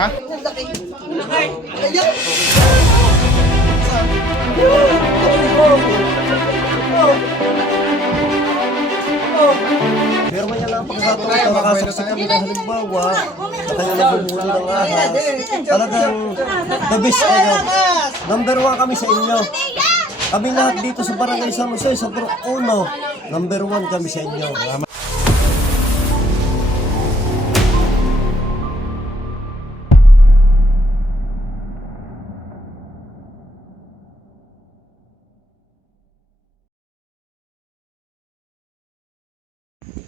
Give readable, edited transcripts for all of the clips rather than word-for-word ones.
Ha? Pero may alam pagkakataon ito nakasaksi kami na halimbawa sa kanya nabubuhay ng ahas. Talagang the best kayo. Number 1 kami sa inyo. Kami lahat dito sa Barangay San Jose, sa Puro 1, number 1 kami sa inyo.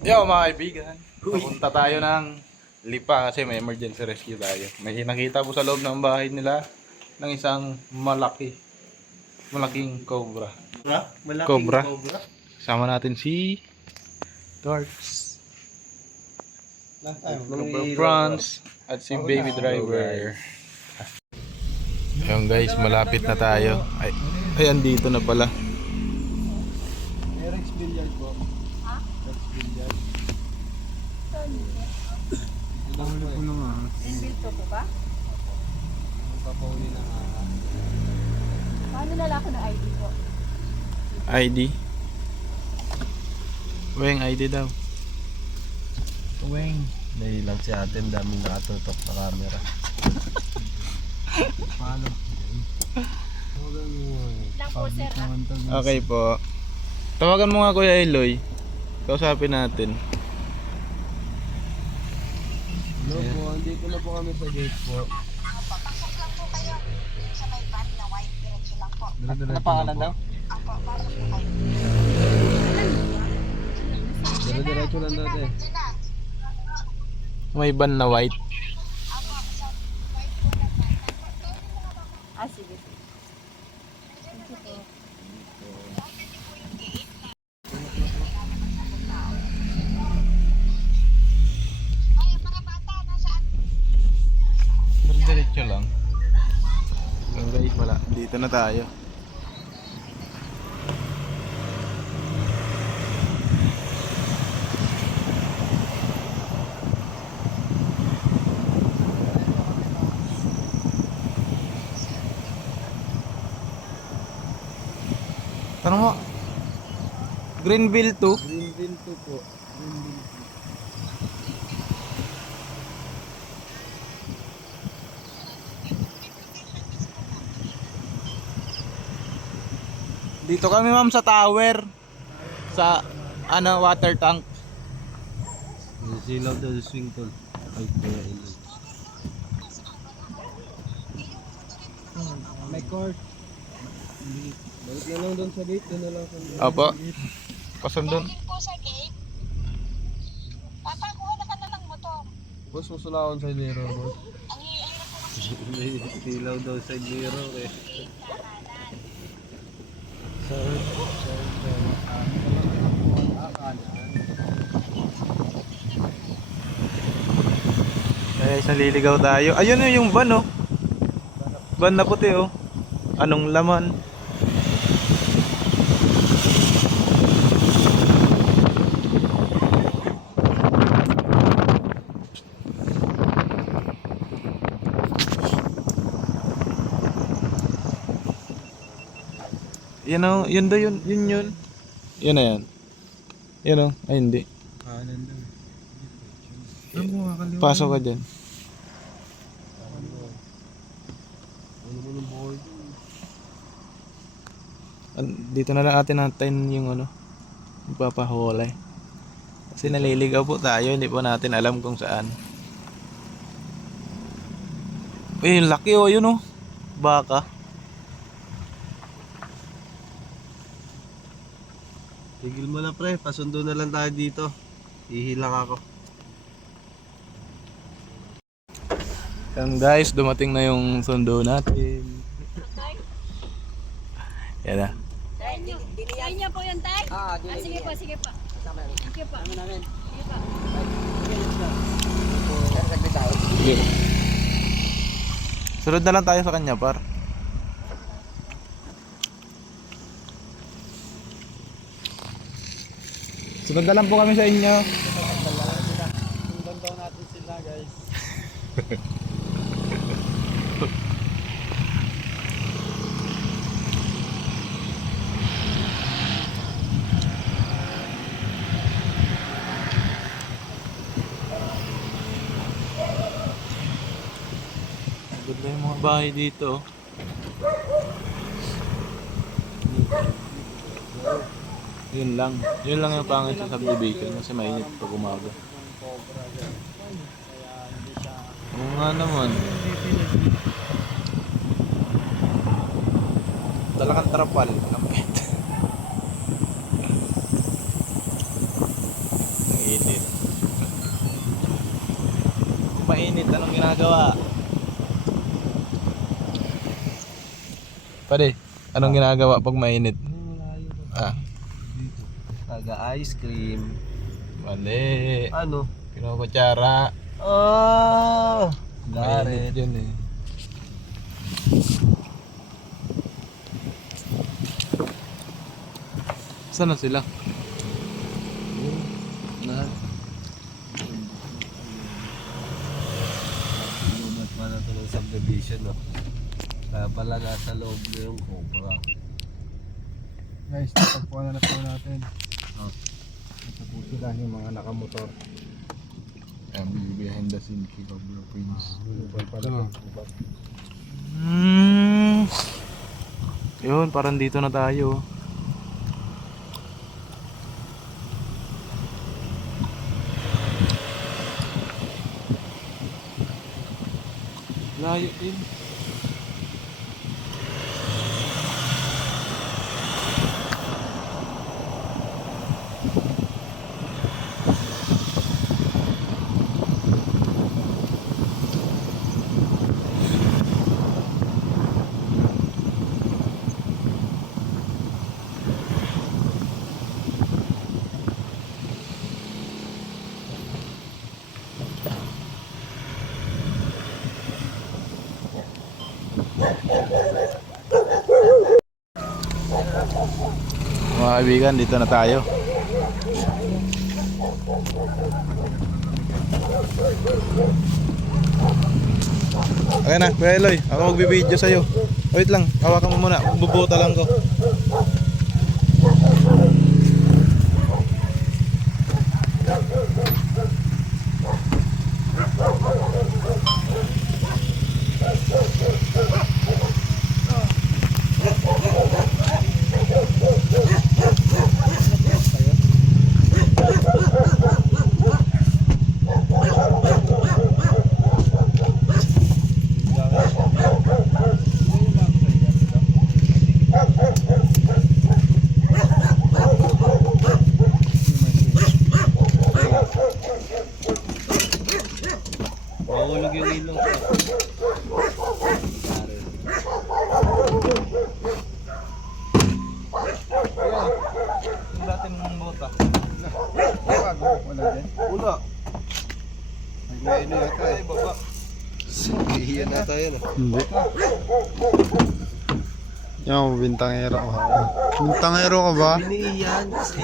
Yo mga kaibigan, pupunta tayo ng Lipa kasi may emergency rescue tayo. May nakita po sa loob ng bahay nila ng isang malaking cobra. Cobra. Sama natin si Dorks, Cobra Franz at si Baby Driver. Ayun guys, malapit na tayo. Ay andito na pala. Rex Billiard po. Rex Billiard. Pahuli po ng ahas. Bilto po ba? Papahuli ng ahas. Paano nalako ng ID po? ID. Weng ID daw. Tuwing. Dahil lang si atin, daming nakatutok na camera. Paano? Lang po sir Okay po. Tawagan mo nga Kuya Eloy. Kausapin natin. Hello po, andito na po kami sa gate po. Papasok lang po kayo sa may van na white, diretso lang po. Ano pangalan daw? Apo, pasok po kayo. Diretso lang daw eh. Diyan na. May ban na white. Apo, sa white po na van. Ah, sige. Thank you po. Ay, mga bata, nasaan? Diretso lang. Yung guys wala. Dito na tayo. Tanong mo. Greenville 2. Greenville 2 po. Greenville 2. Dito kami ma'am sa tower. Sa water tank. Yung silaw daw sa swing tool. Ay, kaya ilan. May court. Balik na lang doon sa gate. Doon na lang sa gate. Opo. Pasundon. Galing po sa gate. Papa, kuha na ka na ng motor. Boss, musulakon sa mirror, boss. Ang hirap po kasi. May silaw daw sa mirror eh. Kaya isang liligaw tayo. Ayun na yung van oh. Van na puti oh. Anong laman? Yan oh, yun daw yun. Yun na yan. Yun oh, ay hindi. Nandun. Pasok ka dyan. Ano mo ng board? Dito na lang atin natin yung magpapahulay. Kasi naliligaw po tayo, hindi po natin alam kung saan. Uy, yung laki oh, yun oh. Baka. Tigil mo na pre, pasundo na lang tayo dito. Hihilang ako. Yan guys, dumating na yung sundo natin. Yan na. Dilihan niya po yun, tay? Sige po, sige po. Thank you po. Sige po. Sige. Sunod na lang tayo sa kanya par. Sunod na lang po kami sa inyo. Sundan daw natin sila guys. bahay dito. Yun lang yung pangit sa subdivision kasi mainit pag umaga. Oo nga naman. Talagang trapal. Lapit. Ang init. Kung mainit, anong ginagawa? Pare, anong ginagawa pag mainit? Ah, Taga-ice cream. mali. Ano? Kinukutsara. Ah! Mainit yun eh. Saan na sila? Na. Lumat pa na ito ng subdivision, no? Kaya pala nasa loob na yung cobra. Guys, natagpuan na po natin. Oh. Ito po sila yung mga nakamotor. Behind the scene kay Cobra Prince. Lubal pala. Yun, parang dito na tayo. Layo din. Mga kaibigan, dito na tayo. Okay na, Kuya Eloy, ako magbibideo sa'yo. Wait lang, hawakan mo muna, bubuta lang ko. Mahulog yung ilong ko. Yung dati mong bota. Wala din. Wala. Naglayo na yata eh. Baba. Ihiyan na tayo, no? Hindi. Yung bintangero ka. Bintangero ka ba? Biniiyan kasi.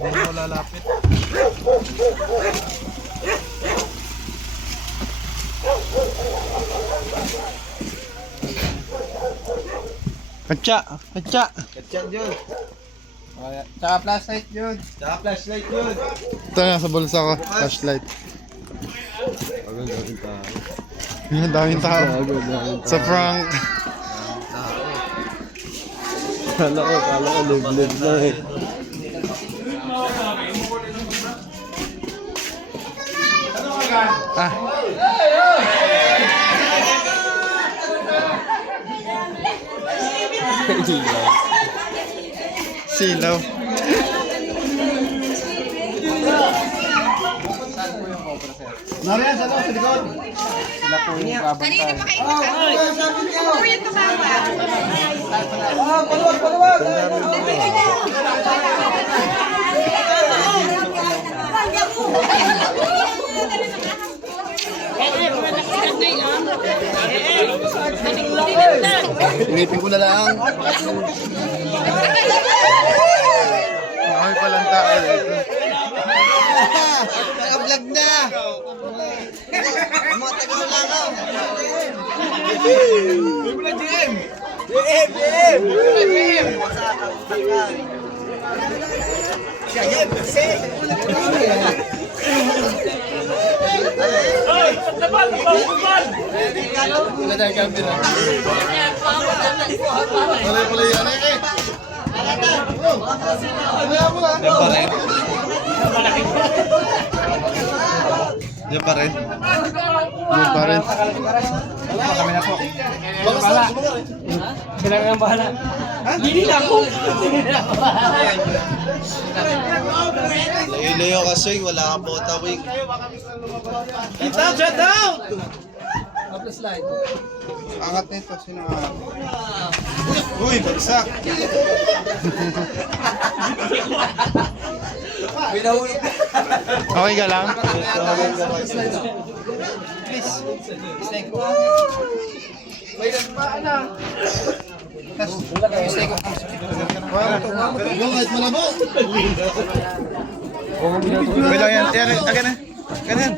Hindi mo lalapit. Katsa! Katsa! Katyan yun. Tsaka flashlight yun. Tsaka flashlight yun. Ito na sa bulsa ko. Flashlight. Agad natin tayo. Yung daming tao. Sa prank. Kala ko live na eh. Ah. Silaw. Nariyan sa loob, sa likod. Sila po yung babantay. Inipin ko na lang. Ay, palang tao dito. Naka-vlog na! Mga taga-ulangaw! Wala tayong camera. Wala pala yan eh. Yan pa rin. Yan pa rin. Kami na po. Sila ang bahala. Hindi na ako. Layo-layo kasi wala kang botawing. Angat nito. Sino angat? Uy, bagsak. Okay ka lang? Wait lang yan. Yan, akin na. Ganyan.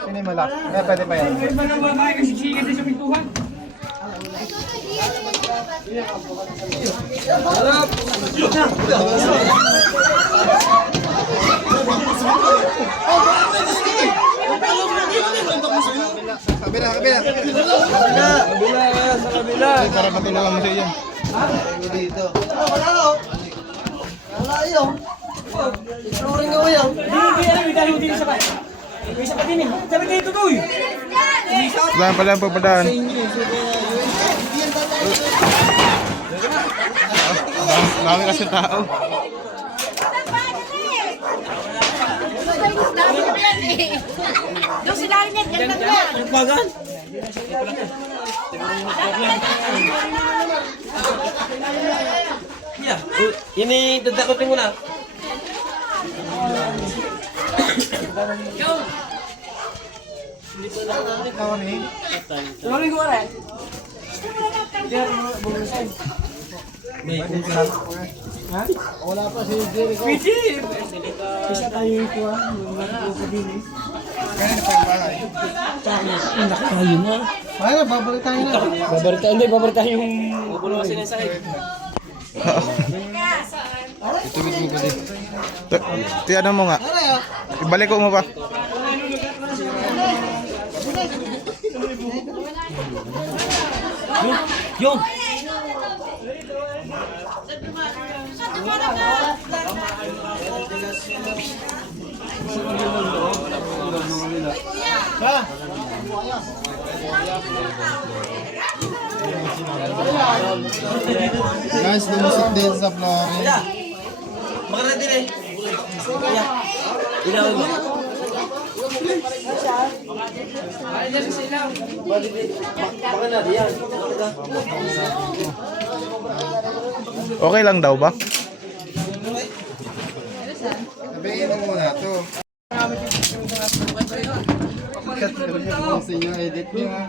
Sino yung malak? Pwede pa yan. Kabila. Para matulungan mo siya yan. Saan pala ang papadaan? Dami kasi tao. Doon sila rin yan, yan lang yan. Bagan. Ini dadakotin mo na. Tuloy ko rin. May kusa. Ha? Wala pa si Jericho. Pwede! Isa tayo ito ha. Kaya na pa yung bahay. Nakakayo na. Ay, babalik tayo na. Babalik tayo yung bubulong kasi na sa akin. Itubig mo ba din? Tiyanan mo nga. Ibalik ko mo pa. Yung! Guys, lumusot din sa flooring. Maganda din eh. Kaya. Ilawin mo. Baka na diyan. Okay lang daw ba? Sabihin mo muna to. Cut ko yung sa inyo, edit nyo ha.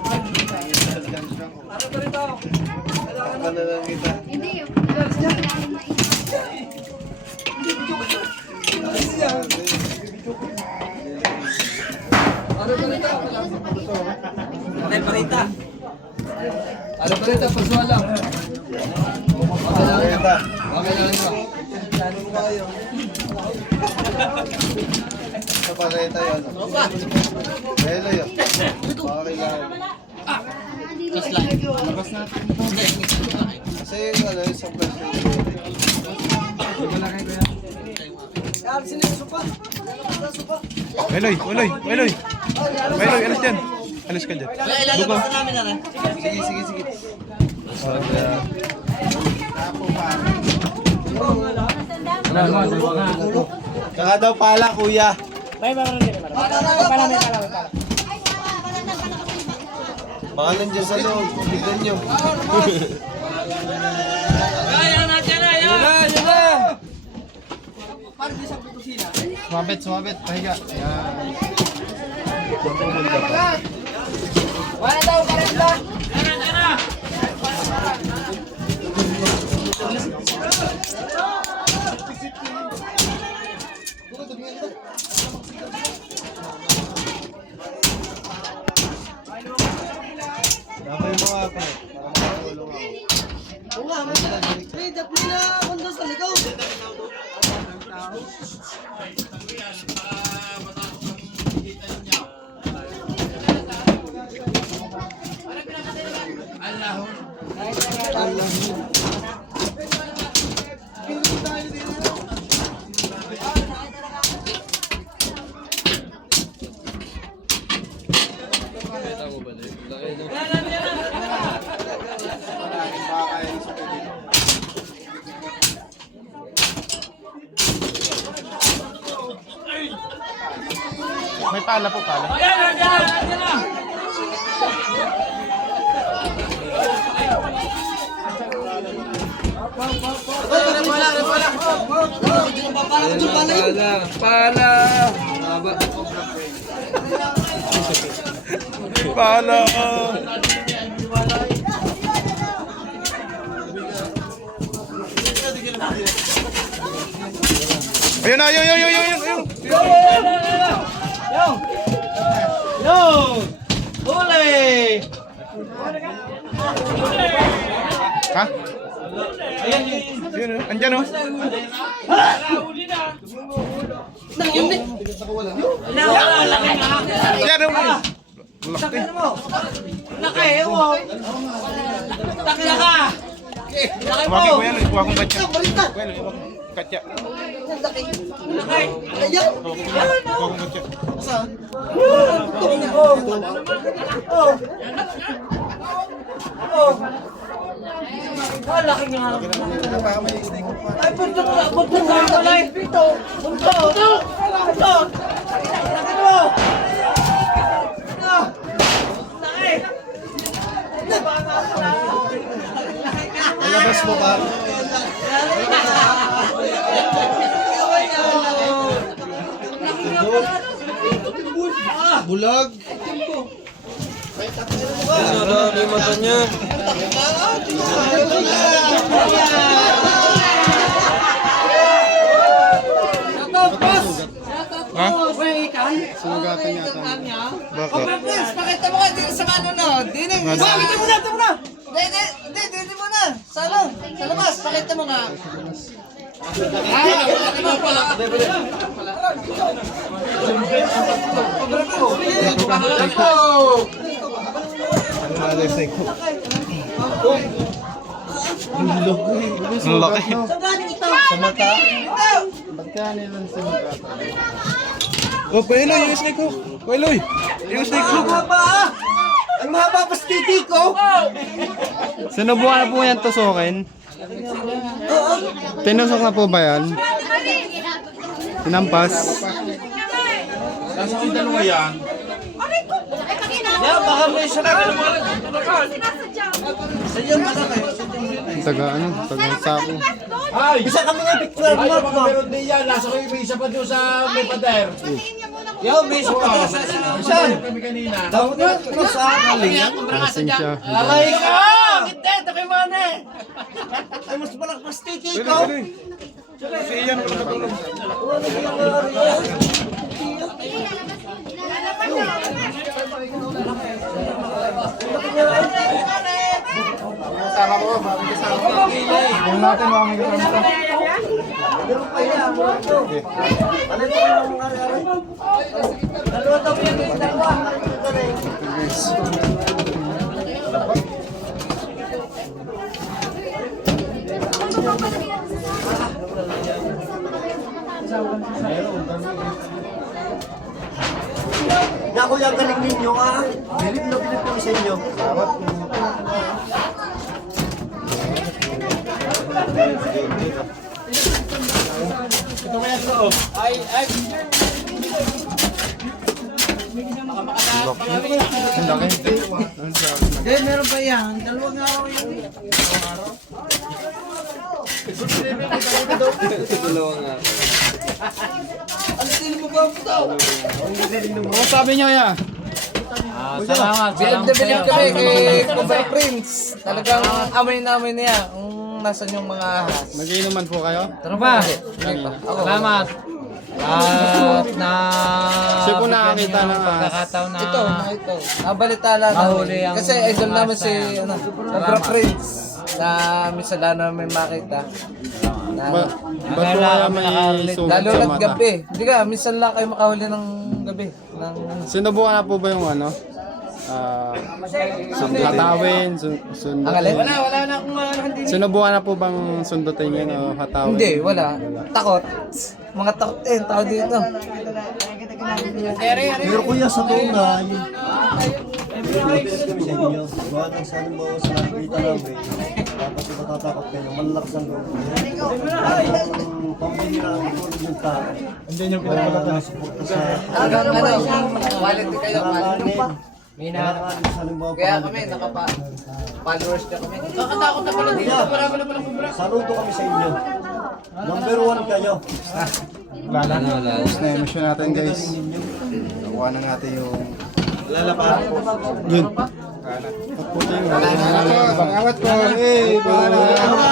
Ano lang kita. Ano parita? Ano pa rin ito? Pagsuwa lang. Okay lang ito. Ano mo kayo? Sa pareta yun. Hello yun. Okay lang. Labas natin. Kasi ano yung sa plastic. Eloy, alis dyan. Alis ka dyan. Ilalabas na namin na rin. Sige. Saka daw pala kuya. May mga rin. Pala. Baka nandiyan sa loob. Tignan nyo. Yun na! Para di sa kusina. Sumabit, pahiga. Yan. Dapat yung mga pa. Para makatulong ako. Oo nga, may dapli na kondo sa ligaw. May pala po pala. Pala. Ayun na, ayun. Ha? Ayun, andyan oh. Yan oh. Laki. Kuha ko yan, kuha kong katya. Well, katya. Kuha kong katya. Labas mo ba? Bulag. Ha? Sumugatan yata. Bakit? Pakita mo ka dito sa ano no. Dito mo na. Dito mo na. Sa ano? Sa labas. Pakita mo nga. Ang laki. Sa mata. Magkano lang sa mugatan? Oh, Kueloy, yung snake hook. Kueloy, yung snake hook. Ang mahaba pa titi ko. Sinubukan na po yan tusukin? Tinusok na po ba yan? Tinampas? Nasa yung dalawa yan. Baka may isa na. Taga ano? Taga sako. Bisa kami nga picture mo. Meron din yan, nasa ko yung may isa pa doon sa may pader. Yo, may isa pa sa saan? Kami kanina. Dapat na sa kalingan. Lasing siya. Alay ka! Kita ito kay Mane. Ay mas malakas titi ko. Si Ian pala katulog. Yung natin mga may kasama. Naku, yung galing ninyo ah. Bilip na bilip kami sa inyo. Meron pa yan. Dalawang araw yan. Ano sabi niya ya? Salamat. BMW kami kay Cobra Prince. Talagang amoy na niya kung nasan yung mga ahas. Magiinuman po kayo? Tara ba? Salamat. At na Siya po nakakita ng pagkakataon na ito. Nabalita lang namin. Kasi idol namin si Cobra Prince na minsan lang namin makita. Ba't po kaya may sugat Lalo sa na't mata? gabi. Hindi ka, minsan lang kayo makahuli ng gabi. Sinubukan na po ba yung ano? Hatawin, sundutin? Ang alin? Wala na akong hindi. Sinubukan na po bang sundutin yun o hatawin? Hindi, wala. Takot. Mga takot tao dito. Pero kuya, sa tunay, kami sa inyo. Gawa ng sa halimbawa sa nakikita namin, dapat yung matatakot kayo, malalakas ang loob kayo. Ang pambili na ang tulog ng tao. Hindi nyo pinapalata na suporta sa Quality kayo. nakakalit sa halimbawa. Kaya kami, followers na kami. Kakatakot na pala dito. Marami na pala kubra. Saludo kami sa inyo. Number 1 kayo. Wala na. Tapos na yung mission natin guys. Nakuha na natin yung... Yun. Puting. Bangamat ko. Hey, bahala. Mga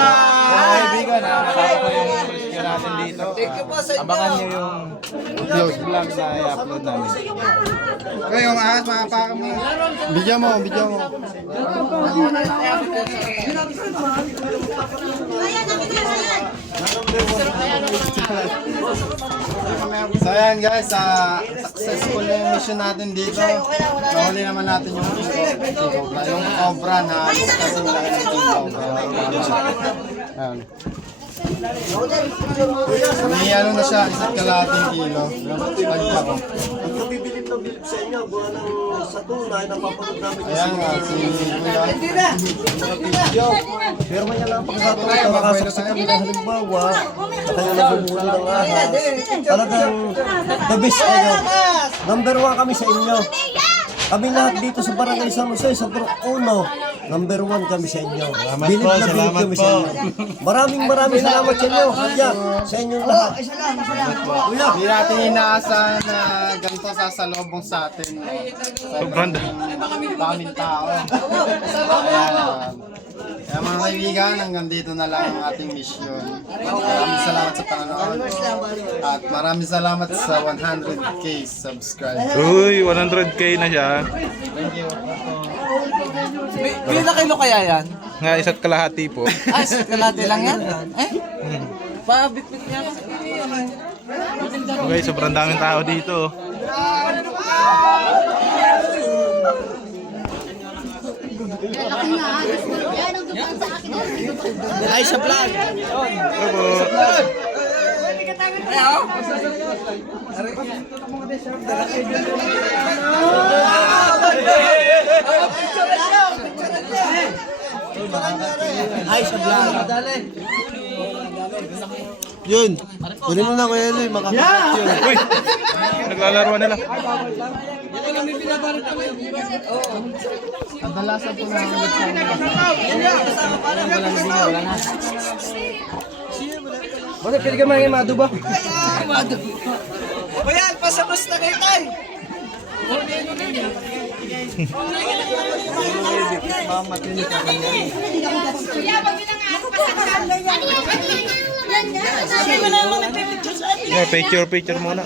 kaibigan, nakakasama ko yung rescue natin dito. Thank you po sa inyo. Abangan nyo yung vlog na i-upload namin. Okay, yung ahas, makapaka mo. Bigyan mo. So ayan guys, successful na yung mission natin dito. Nahuli naman natin yung cobra. Yung cobra na kasing laki ng king cobra. Ayan. May ano na siya, 1.5 kilo. Tagpa ko. Ang kabibilib na bilib sa inyo, gawa ng sa tunay, napapanood namin kasi Ayan nga, si Kuya. mga video. Pero may lang pagkakataon ito, nakasaksi kami na halimbawa, sa kayo nabumuli ng ahas. Talagang the best kayo. Number 1 kami sa inyo. Kami lahat dito sa Barangay San Jose, sa Brook 1, number 1 kami sa inyo. Bilib na bilib kami sa inyo. Maraming salamat sa inyo. Kaya, sa inyong lahat. Kuya, Hindi natin inaasahan na ganito sasalubong sa atin. Sobrang Daming tao. Kaya mga kaibigan, hanggang dito na lang ang ating mission. Maraming salamat sa panonood. At maraming salamat sa 100k subscribers. Uy, 100k na siya. Thank you. Pila kilo kaya yan? Nga, isa't kalahati po. Ah, kalate lang yan? Pabitbit niya. Okay, sobrang daming tao dito. Ay, sa vlog. Opo. Ay, sa vlog. Dali. yun. Kunin mo na Kuya Eloy, makakapit yun. Uy, naglalaro nila. Kadalasan po na Bakit pili ka mga mado ba? Mado. O yan, pasabas na kayo tayo. Yeah, picture muna.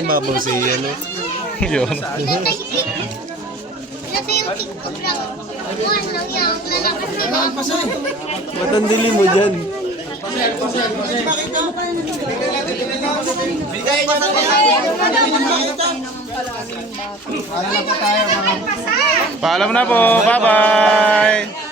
Mabaw si ano. Yun. Ito yung TikTok lang. One lang yan. Lalakas nila. Matandili mo dyan. Paalam na po. Bye-bye.